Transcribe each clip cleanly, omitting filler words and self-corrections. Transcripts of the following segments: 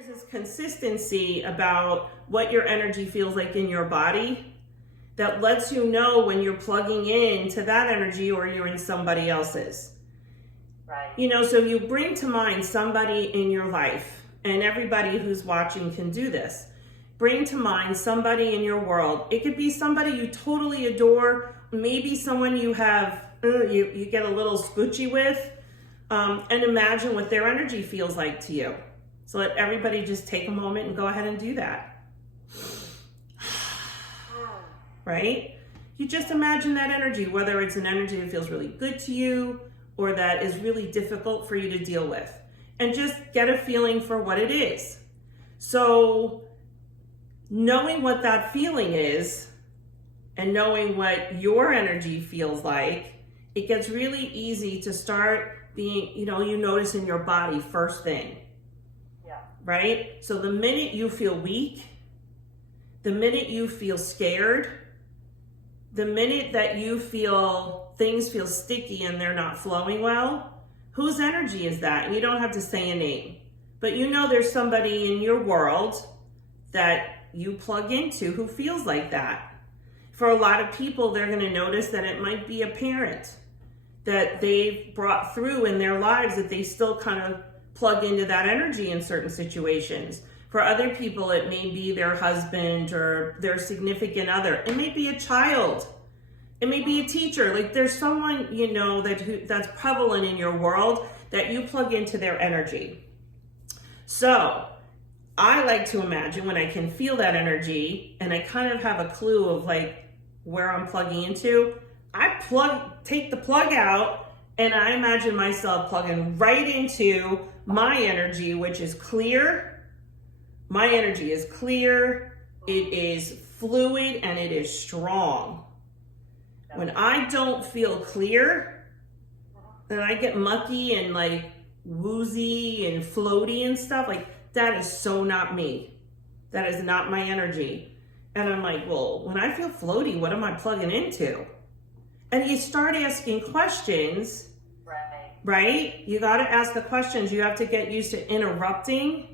There's this consistency about what your energy feels like in your body that lets you know when you're plugging into that energy or you're in somebody else's. Right. You know, so you bring to mind somebody in your life, and everybody who's watching can do this. Bring to mind somebody in your world. It could be somebody you totally adore, maybe someone you have, you get a little spoochy with, and imagine what their energy feels like to you. So let everybody just take a moment and go ahead and do that. Right? You just imagine that energy, whether it's an energy that feels really good to you or that is really difficult for you to deal with. And just get a feeling for what it is. So knowing what that feeling is and knowing what your energy feels like, it gets really easy to start being, you notice in your body first thing. Yeah. Right? So the minute you feel weak, the minute you feel scared, the minute that you feel things feel sticky and they're not flowing well, whose energy is that? And you don't have to say a name, but there's somebody in your world that you plug into who feels like that. For a lot of people, they're going to notice that it might be a parent that they've brought through in their lives that they still kind of plug into that energy in certain situations. For other people, it may be their husband or their significant other. It may be a child. It may be a teacher. Like there's someone, that's prevalent in your world that you plug into their energy. So I like to imagine when I can feel that energy and I kind of have a clue of like where I'm plugging into, take the plug out and I imagine myself plugging right into my energy, which is clear. My energy is clear, it is fluid, and it is strong. When I don't feel clear, then I get mucky and like woozy and floaty and stuff. Like that is so not me. That is not my energy. And I'm like, well, when I feel floaty, what am I plugging into? And you start asking questions, right? You got to ask the questions. You have to get used to interrupting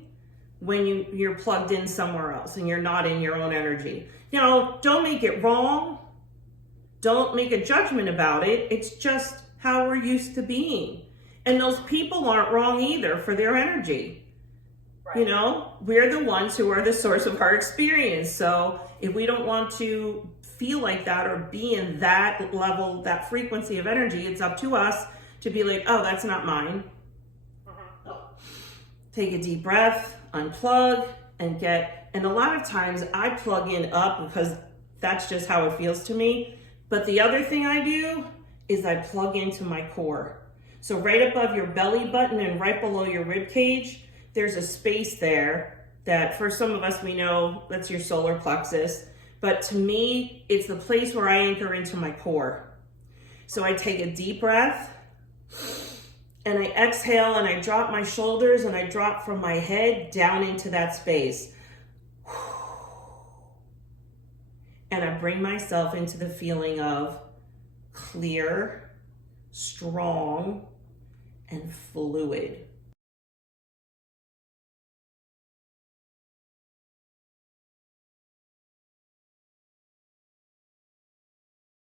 when you're plugged in somewhere else and you're not in your own energy. Don't make it wrong. Don't make a judgment about it. It's just how we're used to being. And those people aren't wrong either for their energy. Right. We're the ones who are the source of our experience. So if we don't want to feel like that or be in that level, that frequency of energy, it's up to us to be like, oh, that's not mine. Take a deep breath, unplug, and a lot of times I plug in up because that's just how it feels to me. But the other thing I do is I plug into my core. So right above your belly button and right below your rib cage, there's a space there that for some of us, we know that's your solar plexus. But to me, it's the place where I anchor into my core. So I take a deep breath and I exhale and I drop my shoulders and I drop from my head down into that space. And I bring myself into the feeling of clear, strong, and fluid.